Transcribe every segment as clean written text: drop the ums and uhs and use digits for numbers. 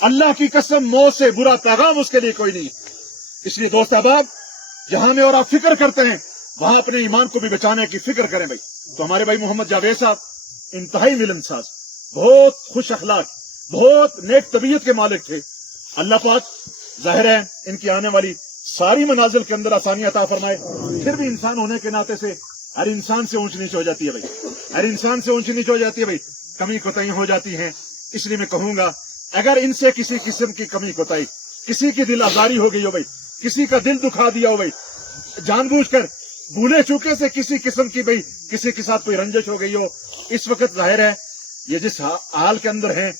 अल्लाह की कसम मौत से बुरा पैगाम उसके लिए कोई नहीं। इसलिए दोस्त अहबाब, जहां में और आप फिक्र करते हैं वहां अपने ईमान को भी बचाने की फिक्र करें भाई। तो हमारे भाई मोहम्मद जावेद साहब इंतहाई मिलनसाज, बहुत खुश अखलाक, बहुत नेक तबीयत के मालिक थे। अल्लाह पाक जाहिर है इनकी आने वाली सारी मनाजिल के अंदर आसानी अता फरमाए। फिर भी इंसान होने के नाते से हर इंसान से ऊंच नीच हो जाती है भाई, हर इंसान से ऊंच नीच हो जाती है भाई, कमी कोताही हो जाती है। इसलिए मैं कहूंगा अगर इनसे किसी किस्म की कमी कोताही, किसी की दिल आजारी हो गई हो भाई, किसी का दिल दुखा दिया हो भाई, जानबूझकर भूले चूके से किसी किस्म की भाई किसी के साथ कोई रंजिश हो गई हो, इस वक्त जाहिर है ये जिस हाल के अंदर हैं,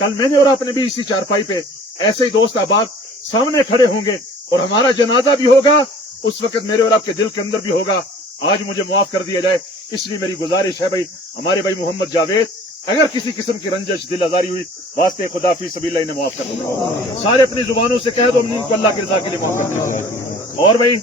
कल मैंने और आपने भी इसी चारपाई पे ऐसे ही दोस्त अहबाब सामने खड़े होंगे और हमारा जनाजा भी होगा, उस वक्त मेरे और आपके दिल के अंदर भी होगा। आज मुझे माफ कर दिया जाए, इसलिए मेरी गुजारिश है भाई हमारे भाई मोहम्मद जावेद, अगर किसी किस्म की रंजिश दिल आजारी हुई वास्ते खुदा फी सबील्लाह इन्हें माफ कर दो। सारे अपनी जुबानों से कह दो हम इनको अल्लाह की रजा के लिए माफ कर दो। और भाई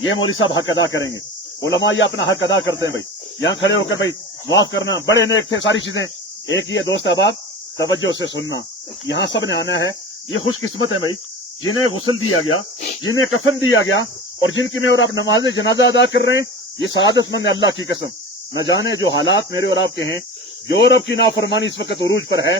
ये मौलवी साहब हक अदा करेंगे, उलमा ये अपना हक अदा करते हैं भाई, यहाँ खड़े होकर भाई माफ करना, बड़े नेक थे, सारी चीजें एक ही है। दोस्त अहबाब तवज्जो से सुनना, यहाँ सब ने आना है। ये खुशकिस्मत है भाई जिन्हें गुस्ल दिया गया, जिन्हें कफन दिया गया और जिनकी में और आप नमाज जनाजा अदा कर रहे हैं, ये सआदतमंद है अल्लाह की कसम। न जाने जो हालात मेरे और आपके हैं, जो रब की नाफरमानी इस वक्त उरूज पर है,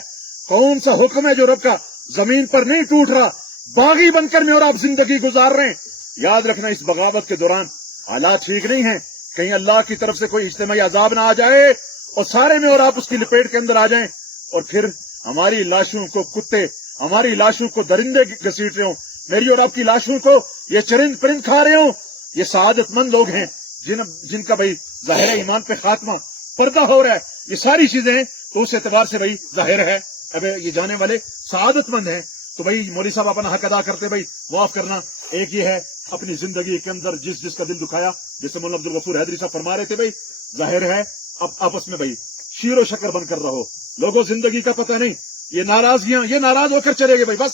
कौन सा हुक्म है जो रब का जमीन पर नहीं टूट रहा, बागी बनकर में और आप जिंदगी गुजार रहे हैं। याद रखना इस बगावत के दौरान हालात ठीक नहीं है, कहीं अल्लाह की तरफ से कोई इज्तिमाई अजाब ना आ जाए और सारे में और आप उसकी लपेट के अंदर आ जाएं और फिर हमारी लाशों को कुत्ते, हमारी लाशों को दरिंदे घसीट रहे हो, मेरी और आपकी लाशों को ये चरिंद परिंद खा रहे हो। ये सआदतमंद लोग हैं जिनका भाई जाहिर ईमान पे खात्मा पर्दा हो रहा है। ये सारी चीजें तो उस एतबार से भाई जाहिर है अब ये जाने वाले सआदतमंद हैं। तो भाई मौलवी साहब अपना हक अदा करते भाई माफ करना। एक ये है अपनी जिंदगी के अंदर जिसका दिल दुखाया, जैसे मौलाना अब्दुल गफूर हैदरी साहब फरमा रहे थे भाई, जाहिर है अब आपस में भाई शीरो शक्कर बनकर रहो। लोगों जिंदगी का पता नहीं, ये नाराजगियां, ये नाराज होकर चले गए भाई, बस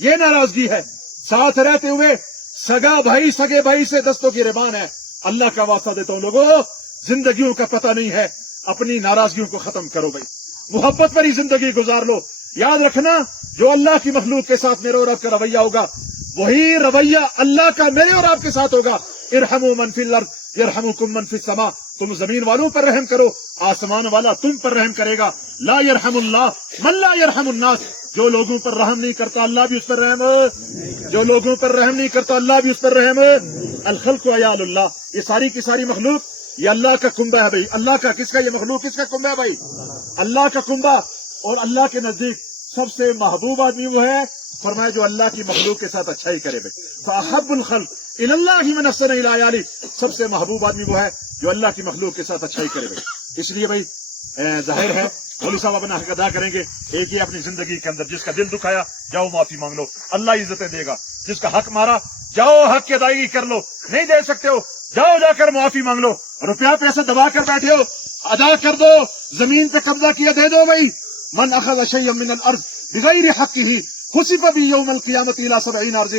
ये नाराजगी है। साथ रहते हुए सगा भाई सगे भाई से दस्तों की रिबान है। अल्लाह का वास्ता देता हूं लोगों, जिंदगियों का पता नहीं है, अपनी नाराजगियों को खत्म करो भाई, मोहब्बत पर ही जिंदगी गुजार लो। याद रखना जो अल्लाह की मखलूक के साथ मेरे और आपका रवैया होगा, वही रवैया अल्लाह का मेरे और आपके साथ होगा। इरहमु मन फिल अर्द यरहमुकुम मन फिस समा, तुम जमीन वालों पर रहम करो, आसमान वाला तुम पर रहम करेगा। ला यरहमुल्लाह मन ला यरहमुन्नास, जो लोगों पर रहम नहीं करता अल्लाह भी उस पर रहम, जो लोगों पर रहम नहीं करता अल्लाह भी उस पर रहम। अल खल्क़ु अयालुल्लाह, ये सारी की सारी मखलूक ये अल्लाह का कुंबा है भाई, अल्लाह का। किसका ये मखलूक किसका कुंबा है भाई? अल्लाह का कुंबा। और अल्लाह के नजदीक सबसे महबूब आदमी वो है, फरमाया जो अल्लाह की मखलूक के साथ अच्छा ही करे भाई। फअहब्बुल खल्क़ इलल्लाहि मन अहसन इला अयाली, सबसे महबूब आदमी वो है जो अल्लाह की मखलूक के साथ अच्छा ही करे भाई। इसलिए भाई जाहिर है मौलवी साहब अपना हक अदा करेंगे। एक ही अपनी जिंदगी के अंदर जिसका दिल दुखाया जाओ माफी मांग लो, अल्लाह इज्जतें देगा। जिसका हक मारा जाओ हक की अदायगी कर लो, नहीं दे सकते हो जाओ जाकर माफी मांग लो। रुपया पैसा दबा कर बैठे हो अदा कर दो, जमीन पे कब्जा किया दे दो भाई। मन अखज़ शय्यन मिनल अर्ज़ बिगैरि हक़्क़िही हुसिफ़ बिही यौमल क़ियामति इला 70 अर्ज़,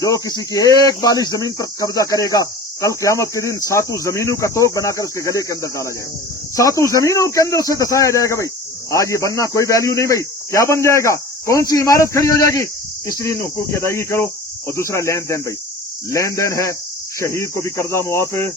जो किसी की एक बालिश जमीन पर कब्जा करेगा कल क़यामत के दिन 7 जमीनों का तोक बनाकर उसके गले के अंदर डाला जाएगा, 7 जमीनों के अंदर उसे दसाया जाएगा भाई। आज ये बनना कोई वैल्यू नहीं भाई, क्या बन जाएगा, कौन सी इमारत खड़ी हो जाएगी। इसलिए इन हुकूक की अदायगी करो। और दूसरा लेन देन भाई, लेन देन है, शहीद को भी कर्जा मुआफ है।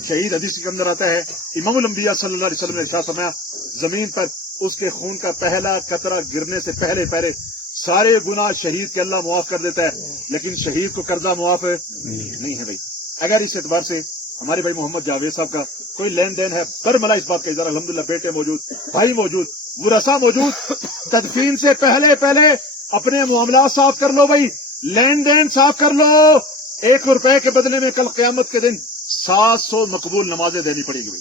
शहीद हदीस के अंदर आता है इमामुल अंबिया सल्लल्लाहु अलैहि वसल्लम ने इरशाद फरमाया, जमीन पर उसके खून का पहला कतरा गिरने से पहले पहले सारे गुनाह शहीद के अल्लाह मुआफ कर देता है, लेकिन शहीद को कर्जा मुआफ नहीं है भाई। अगर इस एतबार से हमारे भाई मोहम्मद जावेद साहब का कोई लेन देन है, बरमला इस बात का इजहार, अल्हम्दुलिल्लाह बेटे मौजूद, भाई मौजूद, वरसा मौजूद, तदफीन से पहले पहले अपने मामला साफ कर लो भाई, लेन देन साफ कर लो। 1 रुपए के बदले में कल क़यामत के दिन 700 मकबूल नमाजें देनी पड़ेगी भाई।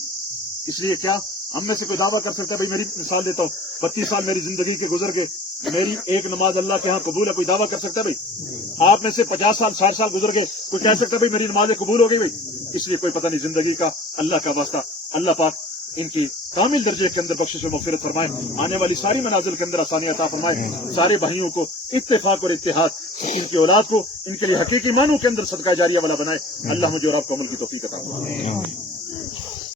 इसलिए क्या हम में से कोई दावा कर सकता है भाई, मेरी मिसाल देता हूँ, 32 साल मेरी जिंदगी के गुजर के, मेरी एक नमाज अल्लाह के यहाँ कबूल है, कोई दावा कर सकता है भाई? आप में से 50 साल 60 साल गुजर गए, कोई कह सकता है भाई मेरी नमाजें कबूल हो गई भाई? इसलिए कोई पता नहीं जिंदगी का। अल्लाह का वास्ता, अल्लाह पाक इनकी कामिल दर्जे के अंदर बख्शिश और मग़फ़िरत फरमाए, आने वाली सारी मनाजिल के अंदर आसानी अता फरमाए, सारे भाइयों को इत्तेफाक और इत्तेहाद, इनकी औलाद को इनके लिए हकीकी मानों के अंदर सदका जारिया वाला बनाए। अल्लाह मुझे और आपको अमल की तौफीक अता फरमाए।